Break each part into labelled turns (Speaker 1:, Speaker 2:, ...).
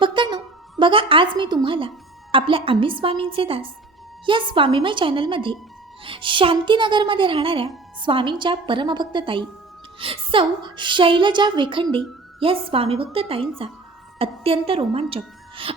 Speaker 1: भक्तांनो बघा आज मी तुम्हाला आपल्या आम्ही स्वामींचे दास या स्वामीमय चॅनलमध्ये शांतीनगरमध्ये राहणाऱ्या स्वामींच्या परमभक्त ताई सौ शैलजा वेखंडे या स्वामीभक्त ताईंचा अत्यंत रोमांचक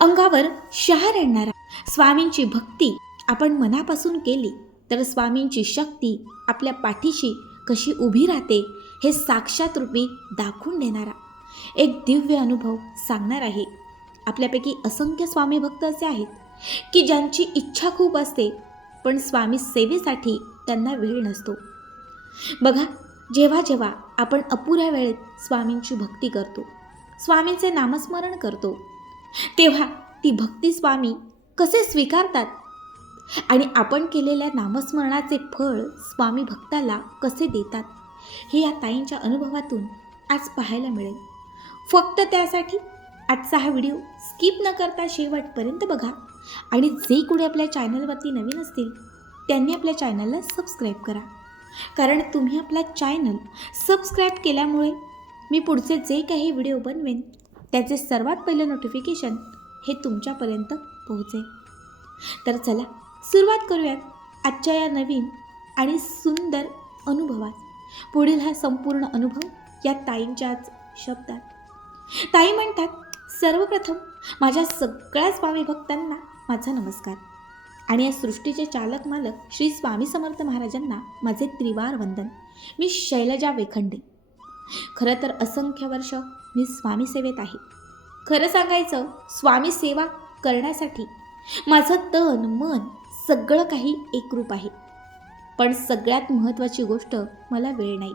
Speaker 1: अंगावर शहर आणणारा स्वामींची भक्ती आपण मनापासून केली तर स्वामींची शक्ती आपल्या पाठीशी कशी उभी राहते हे साक्षात रूपी दाखवून देणारा एक दिव्य अनुभव सांगणार आहे. आपल्यापैकी असंख्य स्वामी भक्त असे आहेत की ज्यांची इच्छा खूप असते पण स्वामी सेवेसाठी त्यांना वेळ नसतो. बघा जेव्हा जेव्हा आपण अपुऱ्या वेळेत स्वामींची भक्ती करतो स्वामींचे नामस्मरण करतो तेव्हा ती भक्ती स्वामी कसे स्वीकारतात? आणि आपण केलेल्या नामस्मरणाचे फळ स्वामी भक्ताला कसे देतात हे या ताईंच्या अनुभवातून आज पाहायला मिळेल. फक्त त्यासाठी आजचा हा व्हिडिओ स्किप न करता शेवटपर्यंत बघा. आणि जे कोणी आपल्या चॅनलवरती नवीन असतील त्यांनी आपल्या चॅनलला सबस्क्राईब करा. कारण तुम्ही आपला चॅनल सबस्क्राईब केल्यामुळे मी पुढचे जे काही व्हिडिओ बनवेन त्याचे सर्वात पहिलं नोटिफिकेशन हे तुमच्यापर्यंत पोहोचेल. तर चला सुरुवात करूयात आजच्या या नवीन आणि सुंदर अनुभवात. पुढील हा संपूर्ण अनुभव या ताईंच्याच शब्दात. ताई म्हणतात सर्वप्रथम माझ्या सगळ्या स्वामी भक्तांना माझा नमस्कार. आणि या सृष्टीचे चालक मालक श्री स्वामी समर्थ महाराजांना माझे त्रिवार वंदन. मी शैलजा वेखंडे. खरं तर असंख्य वर्ष मी स्वामी सेवेत आहे. खरं सांगायचं स्वामी सेवा करण्यासाठी माझं तन मन सगळं काही एकरूप आहे. पण सगळ्यात महत्त्वाची गोष्ट मला वेळ नाही.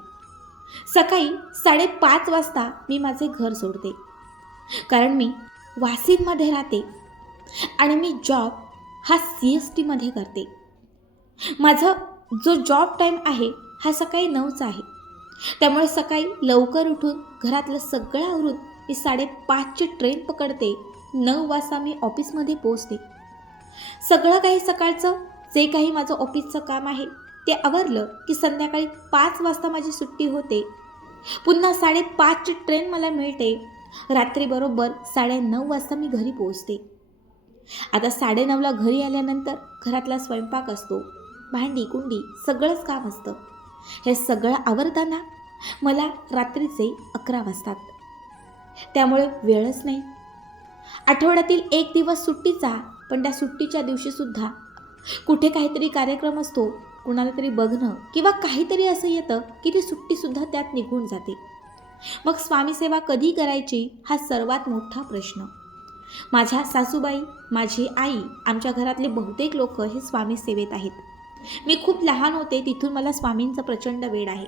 Speaker 1: सकाळी साडेपाच वाजता मी माझे घर सोडते. कारण मी वासींमध्ये राहते आणि मी जॉब हा सी एस टीमध्ये करते. माझं जो जॉब टाईम आहे हा सकाळी नऊचा आहे. त्यामुळे सकाळी लवकर उठून घरातलं सगळं आवरून मी साडेपाचची ट्रेन पकडते. नऊ वाजता मी ऑफिसमध्ये पोचते सगळं काही सकाळचं जे काही माझं ऑफिसचं काम आहे ते आवरलं की संध्याकाळी पाच वाजता माझी सुट्टी होते. पुन्हा साडेपाचची ट्रेन मला मिळते. रात्री बरोबर साडेनऊ वाजता मी घरी पोहोचते. आता साडेनऊला घरी आल्यानंतर घरातला स्वयंपाक असतो. भांडी कुंडी सगळंच काम असतं. हे सगळं आवरताना मला रात्रीचे अकरा वाजतात. त्यामुळे वेळच नाही. आठवड्यातील एक दिवस सुट्टीचा पण त्या सुट्टीच्या दिवशीसुद्धा कुठे काहीतरी कार्यक्रम असतो कुणाला तरी बघणं किंवा काहीतरी असं येतं की ती सुट्टीसुद्धा त्यात निघून जाते. मग स्वामीसेवा कधी करायची हा सर्वात मोठा प्रश्न. माझ्या सासूबाई माझी आई आमच्या घरातले बहुतेक लोक हे स्वामी सेवेत आहेत. मी खूप लहान होते तिथून मला स्वामींचं प्रचंड वेळ आहे.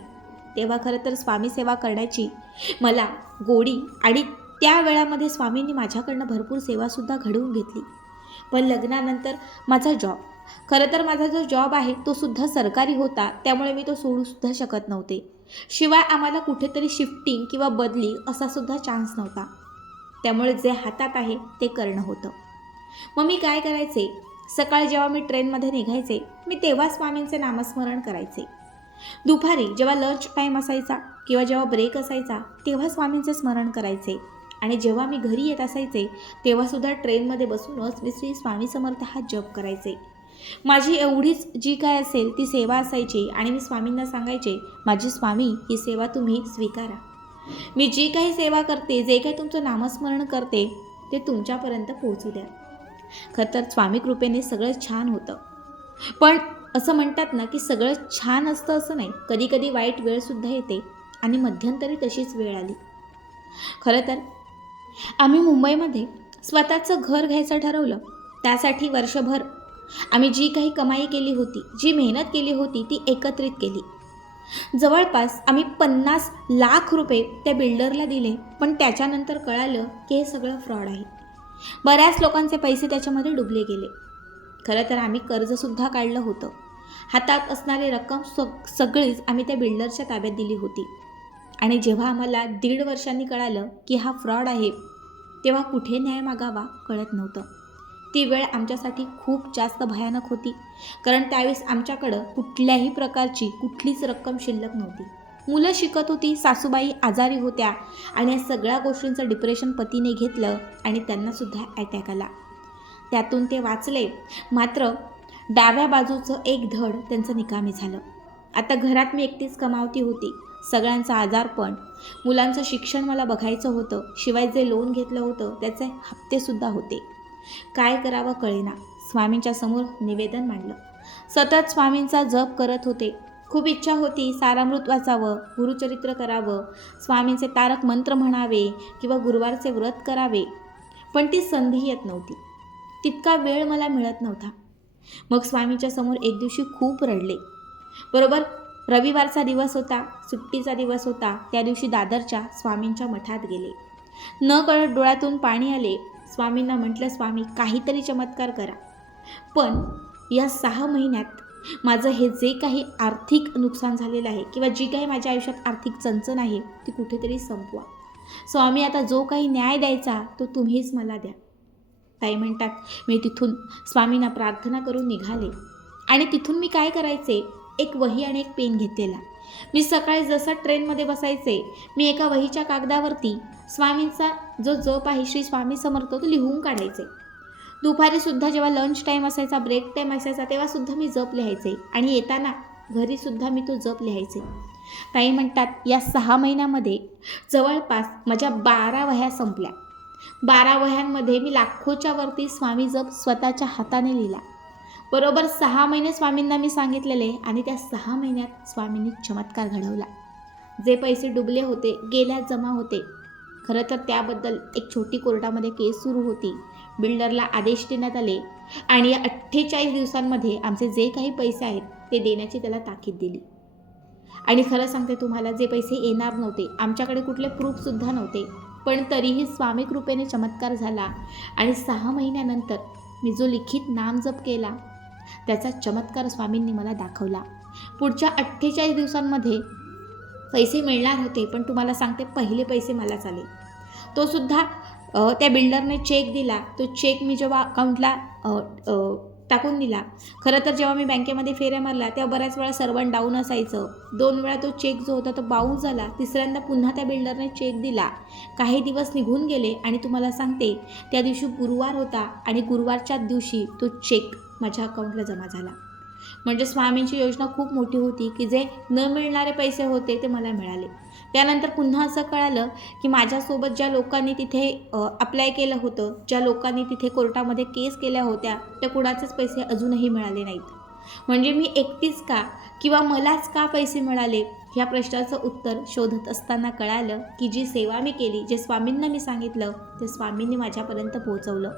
Speaker 1: तेव्हा खरं तर स्वामीसेवा करण्याची मला गोडी आणि त्या वेळामध्ये स्वामींनी माझ्याकडनं भरपूर सेवासुद्धा घडवून घेतली. पण लग्नानंतर माझा जॉब खरं तर माझा जो जॉब आहे तो सुद्धा सरकारी होता त्यामुळे मी तो सोडूसुद्धा शकत नव्हते. शिवाय आम्हाला कुठेतरी शिफ्टिंग किंवा बदली असा सुद्धा चान्स नव्हता. त्यामुळे जे हातात आहे ते करणं होतं. मग मी काय करायचे? सकाळी जेव्हा मी ट्रेनमध्ये निघायचे मी तेव्हा स्वामींचे नामस्मरण करायचे. दुपारी जेव्हा लंच टाईम असायचा किंवा जेव्हा ब्रेक असायचा तेव्हा स्वामींचे स्मरण करायचे. आणि जेव्हा मी घरी येत असायचे तेव्हासुद्धा ट्रेनमध्ये बसूनच मी श्री स्वामी समर्थ हा जप करायचे. माझी एवढीच जी काय असेल ती सेवा असायची आणि मी स्वामींना सांगायचे माझी स्वामी ही सेवा तुम्ही स्वीकारा. मी जी काही सेवा करते जे काही तुमचं नामस्मरण करते ते तुमच्यापर्यंत पोहोचू द्या. खरं तर स्वामी कृपेने सगळं छान होतं. पण असं म्हणतात ना की सगळं छान असतं असं नाही. कधी कधी वाईट वेळसुद्धा येते आणि मध्यंतरी तशीच वेळ आली. खरं तर आम्ही मुंबईमध्ये स्वतःचं घर घ्यायचं ठरवलं. त्यासाठी वर्षभर आम्ही जी काही कमाई केली होती जी मेहनत केली होती ती एकत्रित केली. जवळपास आम्ही पन्नास लाख रुपये त्या बिल्डरला दिले पण त्याच्यानंतर कळालं की हे सगळं फ्रॉड आहे. बऱ्याच लोकांचे पैसे त्याच्यामध्ये डुबले गेले. खरं तर आम्ही कर्जसुद्धा काढलं होतं. हातात असणारी रक्कम सग सगळीच आम्ही त्या बिल्डरच्या ताब्यात दिली होती. आणि जेव्हा आम्हाला दीड वर्षांनी कळालं की हा फ्रॉड आहे तेव्हा कुठे न्याय मागावा कळत नव्हतं. ती वेळ आमच्यासाठी खूप जास्त भयानक होती. कारण त्यावेळेस आमच्याकडं कुठल्याही प्रकारची कुठलीच रक्कम शिल्लक नव्हती. मुलं शिकत होती सासूबाई आजारी होत्या आणि या सगळ्या गोष्टींचं डिप्रेशन पतीने घेतलं आणि त्यांनासुद्धा अटॅक आला. त्यातून ते वाचले मात्र डाव्या बाजूचं एक धड त्यांचं निकामी झालं. आता घरात मी एकटीच कमावती होती सगळ्यांचं आजारपण मुलांचं शिक्षण मला बघायचं होतं शिवाय जे लोन घेतलं होतं त्याचे हप्तेसुद्धा होते. काय करावं कळेना. स्वामींच्या समोर निवेदन मांडलं. सतत स्वामींचा जप करत होते. खूप इच्छा होती सारामृत वाचावं गुरुचरित्र करावं स्वामींचे तारक मंत्र म्हणावे किंवा गुरुवारचे व्रत करावे. पण ती संधी येत नव्हती. तितका वेळ मला मिळत नव्हता. मग स्वामींच्या समोर एक दिवशी खूप रडले. बरोबर रविवारचा दिवस होता सुट्टीचा दिवस होता. त्या दिवशी दादरच्या स्वामींच्या मठात गेले. न कळत डोळ्यातून पाणी आले. स्वामींना म्हटलं स्वामी काहीतरी चमत्कार करा. पण या सहा महिन्यात माझं हे जे काही आर्थिक नुकसान झालेलं आहे किंवा जी काही माझ्या आयुष्यात आर्थिक चणचण आहे ती कुठेतरी संपवा. स्वामी आता जो काही न्याय द्यायचा तो तुम्हीच मला द्या. ताई म्हणतात मी तिथून स्वामींना प्रार्थना करून निघाले आणि तिथून मी काय करायचे? एक वही आणि एक पेन घेतलेला मी सकाळी जसं ट्रेनमध्ये बसायचे मी एका वहीच्या कागदावरती स्वामींचा जो जप आहे श्री स्वामी समर्थ तो लिहून काढायचे. दुपारीसुद्धा जेव्हा लंच टाईम असायचा ब्रेक टाईम असायचा तेव्हासुद्धा मी जप लिहायचे आणि येताना घरीसुद्धा मी तो जप लिहायचे. ताई म्हणतात या सहा महिन्यामध्ये जवळपास माझ्या बारा वह्या संपल्या. बारा वह्यांमध्ये मी लाखोच्या वरती स्वामी जप स्वतःच्या हाताने लिहिला. बरोबर सहा महिने स्वामींना मी सांगितलेले आणि त्या सहा महिन्यात स्वामींनी चमत्कार घडवला. जे पैसे डुबले होते गेल्या जमा होते. खरं तर त्याबद्दल एक छोटी कोर्टामध्ये केस सुरू होती. बिल्डरला आदेश देण्यात आले आणि या अठ्ठेचाळीस दिवसांमध्ये आमचे जे काही पैसे आहेत ते देण्याची त्याला ताकीद दिली. आणि खरं सांगते तुम्हाला जे पैसे येणार नव्हते आमच्याकडे कुठले प्रूफसुद्धा नव्हते. पण तरीही स्वामी कृपेने चमत्कार झाला आणि सहा महिन्यानंतर मी जो लिखित नाम जप केला त्याचा चमत्कार स्वामींनी मला दाखवला. पुढच्या अठ्ठेचाळीस दिवसांमध्ये पैसे मिळणार होते पण तुम्हाला सांगते पहिले पैसे मलाच आले. तो सुद्धा त्या बिल्डरने चेक दिला. तो चेक मी जेव्हा अकाउंटला टाकून दिला खरं तर जेव्हा मी बँकेमध्ये फेऱ्या मारला तेव्हा बऱ्याच वेळा सर्वन डाऊन असायचं. दोन वेळा तो चेक जो होता तो बाउन्स झाला. तिसऱ्यांदा पुन्हा त्या बिल्डरने चेक दिला. काही दिवस निघून गेले आणि तुम्हाला सांगते त्या दिवशी गुरुवार होता आणि गुरुवारच्याच दिवशी तो चेक माझ्या अकाउंटला जमा झाला. म्हणजे स्वामींची योजना खूप मोठी होती की जे न मिळणारे पैसे होते ते मला मिळाले. त्यानंतर पुन्हा असं कळालं की माझ्यासोबत ज्या लोकांनी तिथे अप्लाय केलं होतं ज्या लोकांनी तिथे कोर्टामध्ये केस केल्या होत्या त्या कुणाचेच पैसे अजूनही मिळाले नाहीत. म्हणजे मी एकटीच का? किंवा मलाच का पैसे मिळाले? ह्या प्रश्नाचं उत्तर शोधत असताना कळालं की जी सेवा मी केली जे स्वामींना मी सांगितलं ते स्वामींनी माझ्यापर्यंत पोहोचवलं.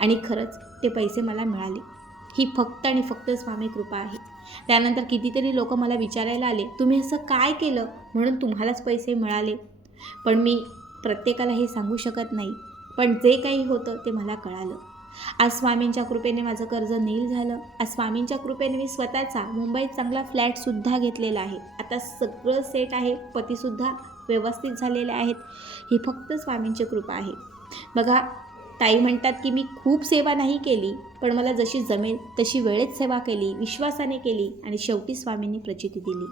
Speaker 1: आणि खरंच ते पैसे मला मिळाले. ही फक्त आणि फक्त स्वामी कृपा आहे. त्यानंतर कितीतरी लोक मला विचारायला आले तुम्ही असं काय केलं म्हणून तुम्हालाच पैसे मिळाले? पण मी प्रत्येकाला हे सांगू शकत नाही पण जे काही होतं ते मला कळालं. आज स्वामींच्या कृपेने माझं कर्ज नील झालं. आज स्वामींच्या कृपेने मी स्वतःचा मुंबईत चांगला फ्लॅटसुद्धा घेतलेला आहे. आता सगळं सेट आहे पतीसुद्धा व्यवस्थित झालेले आहेत. ही फक्त स्वामींची कृपा आहे. बघा ताई म्हणतात की मी खूप सेवा नाही केली पण मला जशी जमेल तशी वेळेत सेवा केली विश्वासाने केली आणि शेवटी स्वामींनी प्रचिती दिली.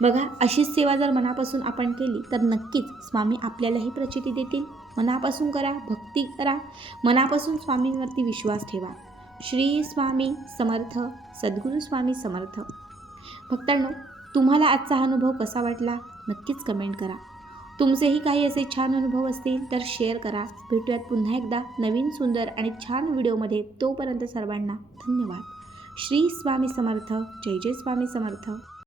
Speaker 1: बघा अशीच सेवा जर मनापासून आपण केली तर नक्कीच स्वामी आपल्यालाही प्रचिती देतील. मनापासून करा भक्ती करा. मनापासून स्वामींवरती विश्वास ठेवा. श्री स्वामी समर्थ सद्गुरू स्वामी समर्थ. भक्तांनो तुम्हाला आजचा अनुभव कसा वाटला? नक्कीच कमेंट करा. तुमचेही काही असे छान अनुभव असतील तर शेअर करा. भेटूयात पुन्हा एकदा नवीन सुंदर आणि छान व्हिडिओमध्ये. तोपर्यंत सर्वांना धन्यवाद. श्री स्वामी समर्थ. जय जय स्वामी समर्थ.